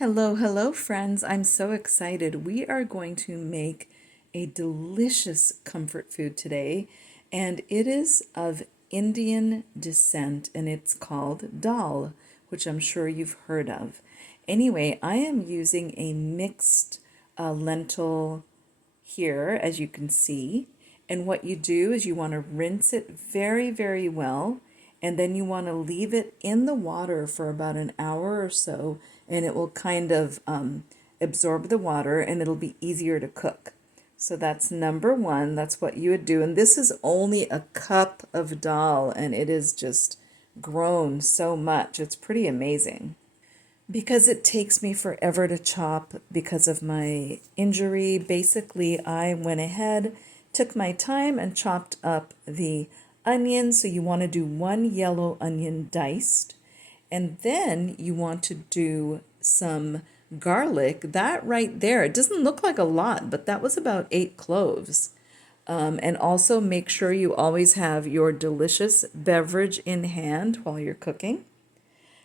Hello, hello, friends. I'm so excited. We are going to make a delicious comfort food today, and it is of Indian descent, and it's called dal, which I'm sure you've heard of. Anyway, I am using a mixed lentil here, as you can see. And what you do is you want to rinse it very, very well. And then you want to leave it in the water for about an hour or so. And it will kind of absorb the water and it'll be easier to cook. So that's number one. That's what you would do. And this is only a cup of dal and it is just grown so much. It's pretty amazing. Because it takes me forever to chop because of my injury, basically I went ahead, took my time and chopped up the onions. So you want to do one yellow onion diced, and then you want to do some garlic. That right there, it doesn't look like a lot, but that was about 8 cloves. And also make sure you always have your delicious beverage in hand while you're cooking.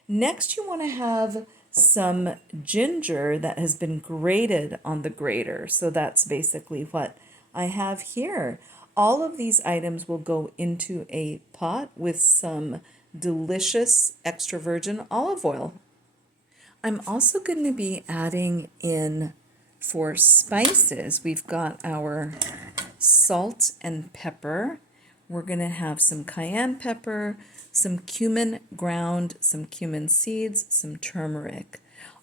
Next, you want to have some ginger that has been grated on the grater. So that's basically what I have here. All of these items will go into a pot with some delicious extra virgin olive oil. I'm also going to be adding in for spices. We've got our salt and pepper. We're going to have some cayenne pepper, some cumin ground, some cumin seeds, some turmeric.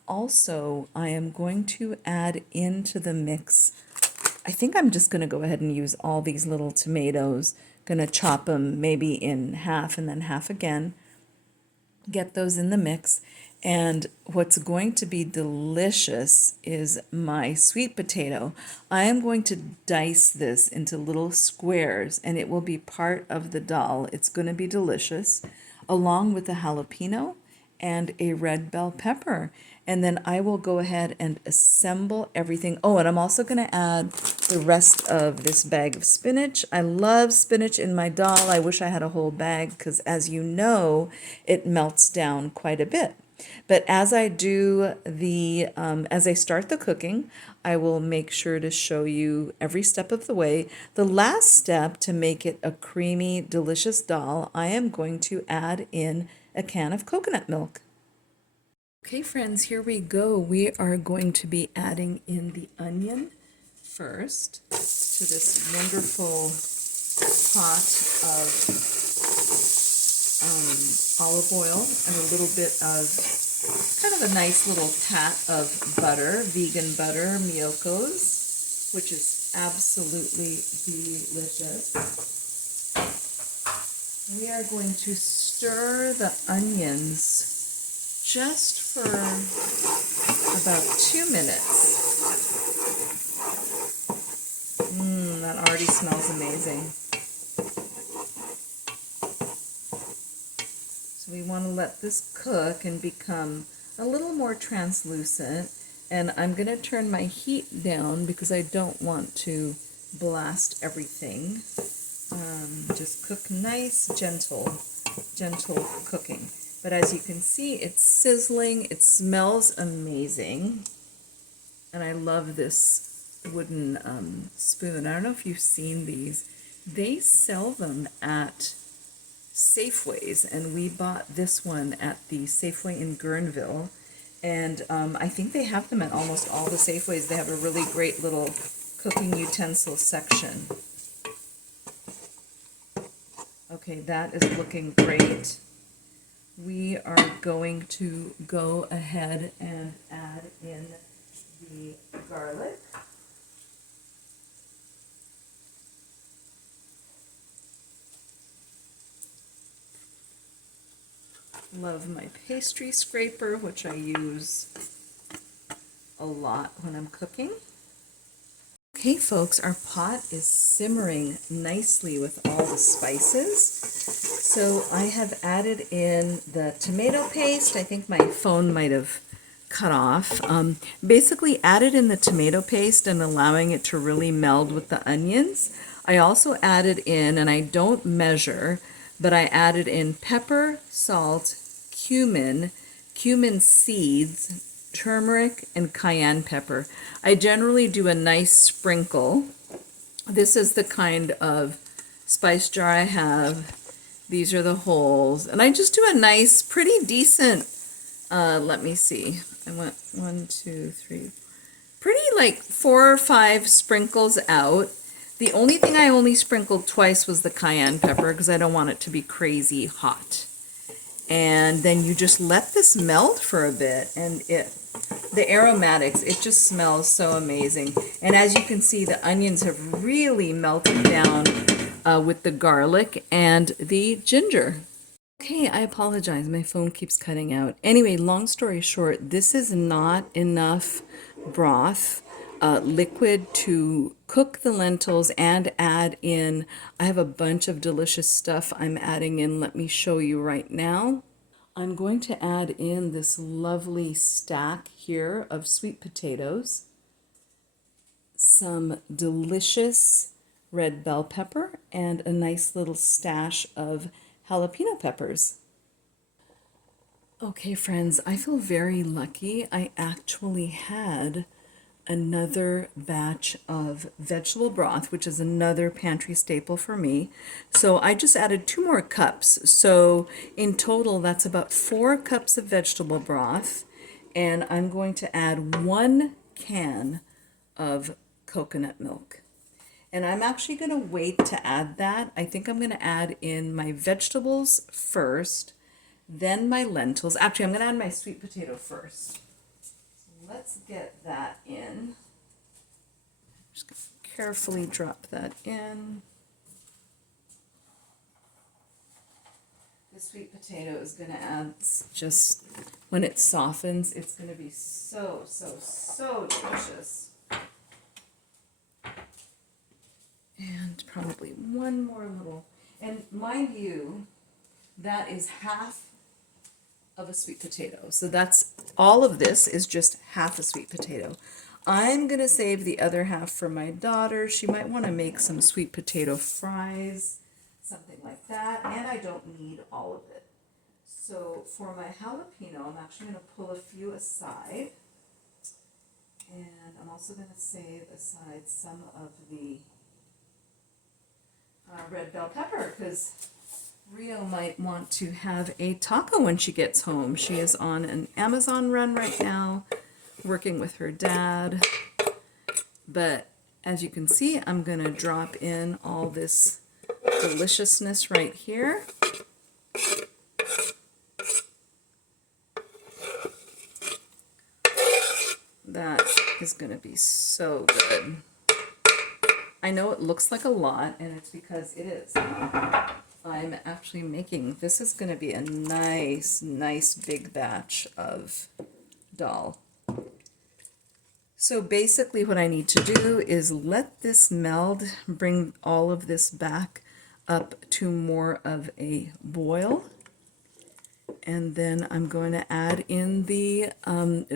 Also, I am going to add into the mix, I think I'm just going to go ahead and use all these little tomatoes. Going to chop them maybe in half and then half again. Get those in the mix. And what's going to be delicious is my sweet potato. I am going to dice this into little squares and it will be part of the dal. It's going to be delicious, along with a jalapeno and a red bell pepper. And then I will go ahead and assemble everything. Oh, and I'm also going to add the rest of this bag of spinach. I love spinach in my dal. I wish I had a whole bag because, as you know, it melts down quite a bit. But as I do as I start the cooking, I will make sure to show you every step of the way. The last step to make it a creamy, delicious dal, I am going to add in a can of coconut milk. Okay, friends, here we go. We are going to be adding in the onion first to this wonderful pot of olive oil and a little bit of kind of a nice little pat of butter, vegan butter, Miyoko's, which is absolutely delicious. We are going to stir the onions just for about 2 minutes. That already smells amazing. So we want to let this cook and become a little more translucent. And I'm going to turn my heat down because I don't want to blast everything. Just cook nice, gentle cooking. But as you can see, it's sizzling. It smells amazing. And I love this wooden spoon. I don't know if you've seen these. They sell them at Safeways, and we bought this one at the Safeway in Guerneville. And I think they have them at almost all the Safeways. They have a really great little cooking utensil section. Okay, that is looking great. We are going to go ahead and add in the garlic. Love my pastry scraper, which I use a lot when I'm cooking. Okay, folks, our pot is simmering nicely with all the spices. So I have added in the tomato paste. I think my phone might have cut off. Basically added in the tomato paste and allowing it to really meld with the onions. I also added in, and I don't measure, but I added in pepper, salt, cumin seeds, turmeric, and cayenne pepper. I generally do a nice sprinkle. This is the kind of spice jar I have. These are the holes. And I just do a nice, pretty decent, let me see. I went 1, 2, 3, pretty like 4 or 5 sprinkles out. The only thing I only sprinkled twice was the cayenne pepper because I don't want it to be crazy hot. And then you just let this melt for a bit, and the aromatics, it just smells so amazing. And as you can see, the onions have really melted down with the garlic and the ginger. Okay, I apologize. My phone keeps cutting out. Anyway, long story short, this is not enough broth, liquid to cook the lentils and add in. I have a bunch of delicious stuff I'm adding in. Let me show you right now. I'm going to add in this lovely stack here of sweet potatoes, some delicious red bell pepper, and a nice little stash of jalapeno peppers. Okay, friends, I feel very lucky. I actually had another batch of vegetable broth, which is another pantry staple for me. So I just added 2 more cups. So in total, that's about 4 cups of vegetable broth. And I'm going to add 1 can of coconut milk. And I'm actually going to wait to add that. I think I'm going to add in my vegetables first, then my lentils. Actually, I'm going to add my sweet potato first. Let's get that in. Just gonna carefully drop that in. The sweet potato is going to add, just when it softens, it's going to be so delicious. And probably 1 more little. And mind you, that is half of a sweet potato. So that's all of this is just half a sweet potato. I'm going to save the other half for my daughter. She might want to make some sweet potato fries, something like that. And I don't need all of it. So for my jalapeno, I'm actually going to pull a few aside. And I'm also going to save aside some of the red bell pepper because Rio might want to have a taco when she gets home. She is on an Amazon run right now, working with her dad. But as you can see, I'm going to drop in all this deliciousness right here. That is going to be so good. I know it looks like a lot, and it's because it is. I'm actually making, this is going to be a nice big batch of dal. So basically what I need to do is let this meld, bring all of this back up to more of a boil. And then I'm going to add in the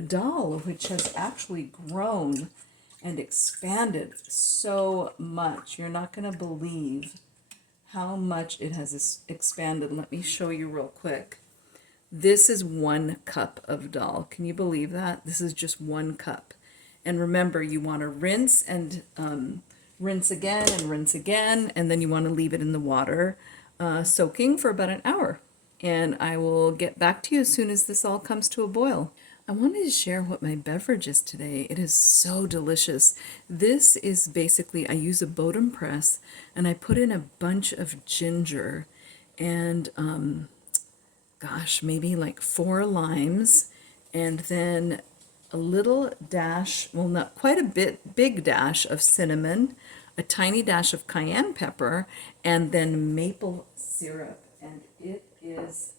dal, which has actually grown and expanded so much. You're not going to believe how much it has expanded. Let me show you real quick. This is 1 cup of dal. Can you believe that? This is just 1 cup. And remember, you want to rinse and rinse again and rinse again, and then you want to leave it in the water soaking for about an hour. And I will get back to you as soon as this all comes to a boil. I wanted to share what my beverage is today. It is so delicious. This is basically, I use a Bodum press and I put in a bunch of ginger and gosh, maybe like 4 limes, and then a little dash, well, not quite a big dash of cinnamon, a tiny dash of cayenne pepper, and then maple syrup. And it is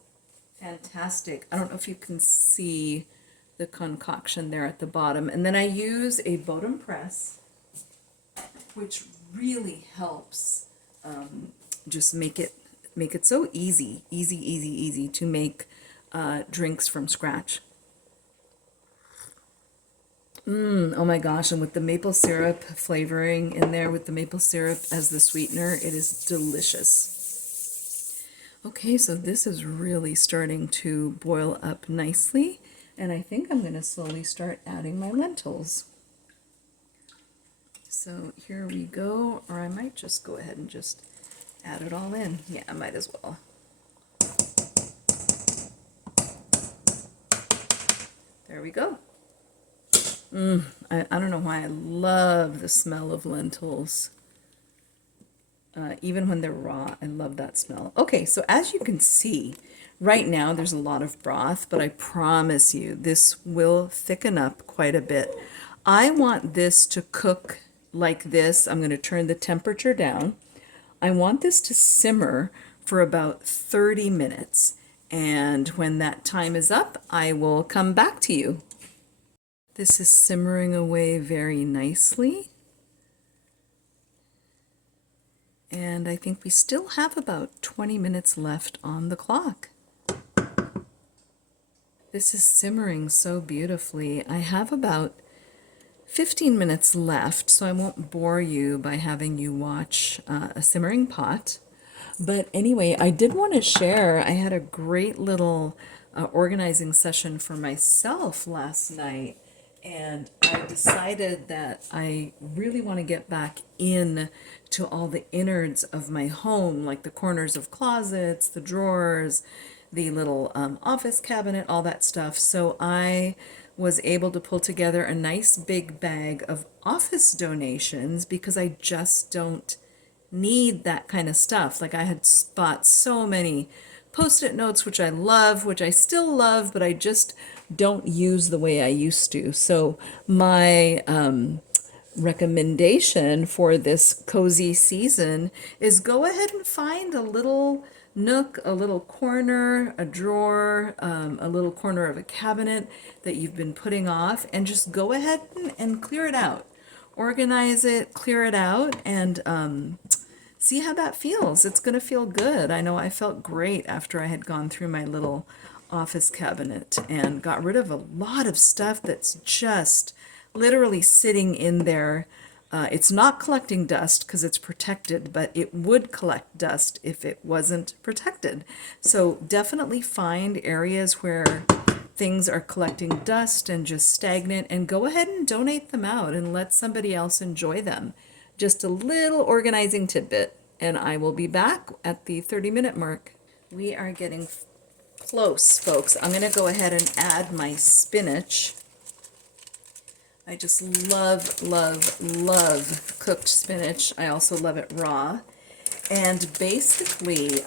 fantastic. I don't know if you can see the concoction there at the bottom. And then I use a Bodum press, which really helps just make it so easy to make drinks from scratch. Oh my gosh, and with the maple syrup flavoring in there, with the maple syrup as the sweetener, it is delicious. Okay, so this is really starting to boil up nicely. And I think I'm going to slowly start adding my lentils. So here we go, or I might just go ahead and just add it all in. Yeah, I might as well. There we go. I don't know why I love the smell of lentils. Even when they're raw, I love that smell. Okay, so as you can see, right now there's a lot of broth, but I promise you this will thicken up quite a bit. I want this to cook like this. I'm going to turn the temperature down. I want this to simmer for about 30 minutes. And when that time is up, I will come back to you. This is simmering away very nicely. And I think we still have about 20 minutes left on the clock. This is simmering so beautifully. I have about 15 minutes left, so I won't bore you by having you watch a simmering pot. But anyway, I did want to share, I had a great little organizing session for myself last night, and I decided that I really want to get back in to all the innards of my home, like the corners of closets, the drawers, the little office cabinet, all that stuff. So I was able to pull together a nice big bag of office donations because I just don't need that kind of stuff. Like I had bought so many Post-it notes, which I love, which I still love, but I just don't use the way I used to. So my recommendation for this cozy season is go ahead and find a little nook, a little corner, a drawer, a little corner of a cabinet that you've been putting off, and just go ahead and clear it out. Organize it, clear it out, and see how that feels. It's going to feel good. I know I felt great after I had gone through my little office cabinet and got rid of a lot of stuff that's just literally sitting in there. It's not collecting dust because it's protected, but it would collect dust if it wasn't protected. So definitely find areas where things are collecting dust and just stagnant, and go ahead and donate them out and let somebody else enjoy them. Just a little organizing tidbit, and I will be back at the 30-minute mark. We are getting close, folks. I'm going to go ahead and add my spinach. I just love, love, love cooked spinach. I also love it raw. And basically,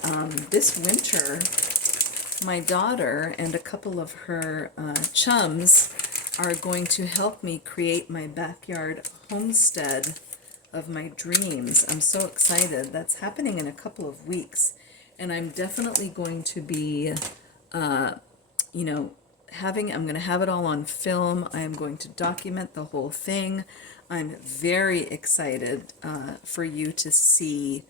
this winter, my daughter and a couple of her chums are going to help me create my backyard homestead of my dreams. I'm so excited. That's happening in a couple of weeks, and I'm definitely going to be, I'm going to have it all on film. I am going to document the whole thing. I'm very excited for you to see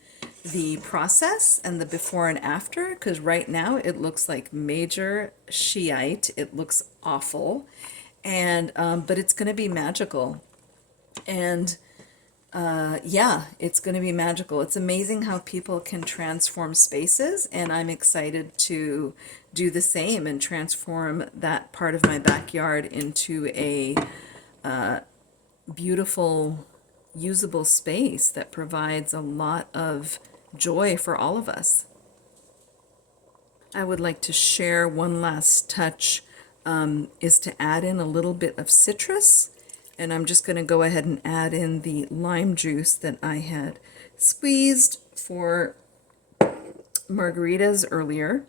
the process and the before and after, because right now it looks like major Shiite. It looks awful, and but it's going to be magical. And yeah, it's going to be magical. It's amazing how people can transform spaces, and I'm excited to do the same and transform that part of my backyard into a beautiful, usable space that provides a lot of joy for all of us. I would like to share one last touch, is to add in a little bit of citrus. And I'm just going to go ahead and add in the lime juice that I had squeezed for margaritas earlier.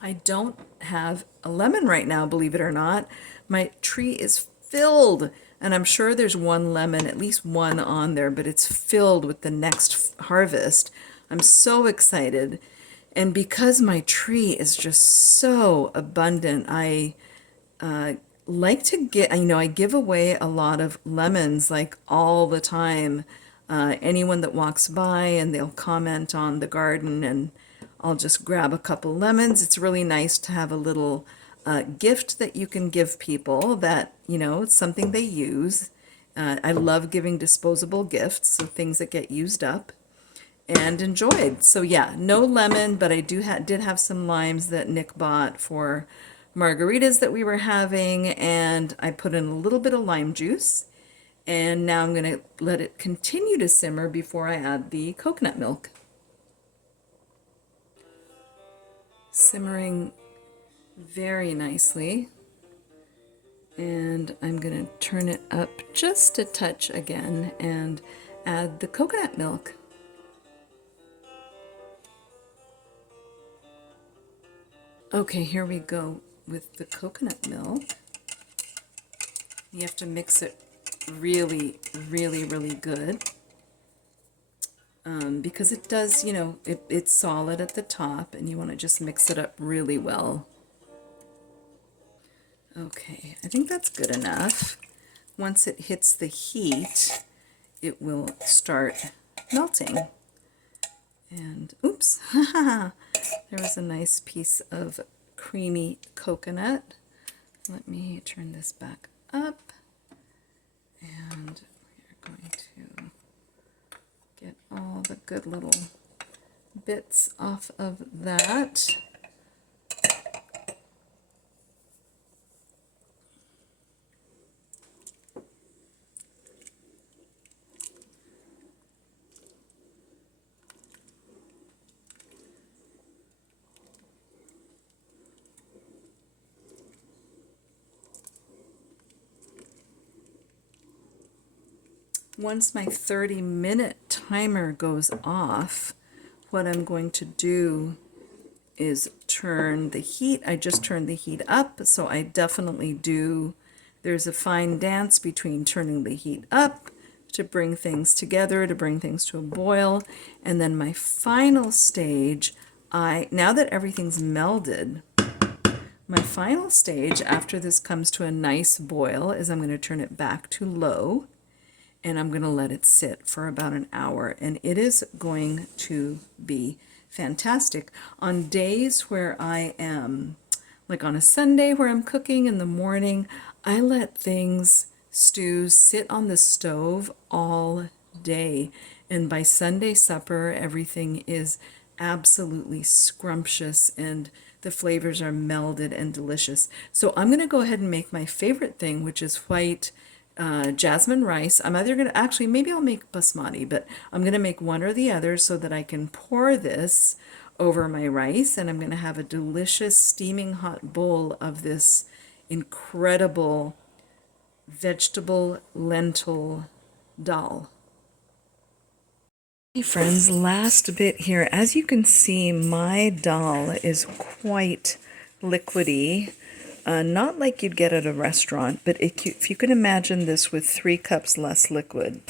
I don't have a lemon right now, believe it or not. My tree is filled, and I'm sure there's one lemon, at least one on there, but it's filled with the next harvest. I'm so excited. And because my tree is just so abundant, I like to get, I give away a lot of lemons like all the time. Anyone that walks by and they'll comment on the garden, and I'll just grab a couple lemons. It's really nice to have a little gift that you can give people that, it's something they use. I love giving disposable gifts, so things that get used up and enjoyed. So yeah, no lemon, but I did have some limes that Nick bought for margaritas that we were having, and I put in a little bit of lime juice. And now I'm going to let it continue to simmer before I add the coconut milk. Simmering very nicely. And I'm going to turn it up just a touch again and add the coconut milk. Okay, here we go with the coconut milk. You have to mix it really, really, really good. Because it does, it's solid at the top, and you want to just mix it up really well. Okay, I think that's good enough. Once it hits the heat, it will start melting. And oops, there was a nice piece of creamy coconut. Let me turn this back up, and we're going to get all the good little bits off of that. Once my 30-minute timer goes off, what I'm going to do is turn the heat. I just turned the heat up, so I definitely do. There's a fine dance between turning the heat up to bring things together, to bring things to a boil, and then my final stage, now that everything's melded, my final stage after this comes to a nice boil is I'm going to turn it back to low, and I'm going to let it sit for about an hour, and it is going to be fantastic. On days where I am, like on a Sunday where I'm cooking in the morning, I let stews sit on the stove all day, and by Sunday supper, everything is absolutely scrumptious and the flavors are melded and delicious. So I'm going to go ahead and make my favorite thing, which is white jasmine rice. I'm either going to, actually, maybe I'll make basmati, but I'm going to make one or the other so that I can pour this over my rice, and I'm going to have a delicious steaming hot bowl of this incredible vegetable lentil dal. Hey friends, last bit here. As you can see, my dal is quite liquidy. Not like you'd get at a restaurant, but if you can imagine this with 3 cups less liquid,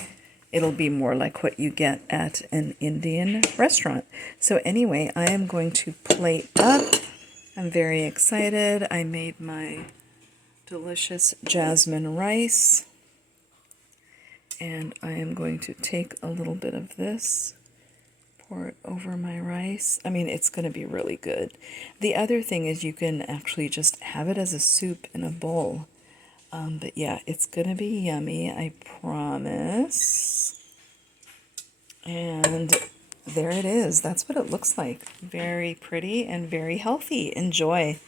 it'll be more like what you get at an Indian restaurant. So anyway, I am going to plate up. I'm very excited. I made my delicious jasmine rice, and I am going to take a little bit of this, pour it over my rice. I mean, it's going to be really good. The other thing is you can actually just have it as a soup in a bowl. But yeah, it's going to be yummy, I promise. And there it is. That's what it looks like. Very pretty and very healthy. Enjoy.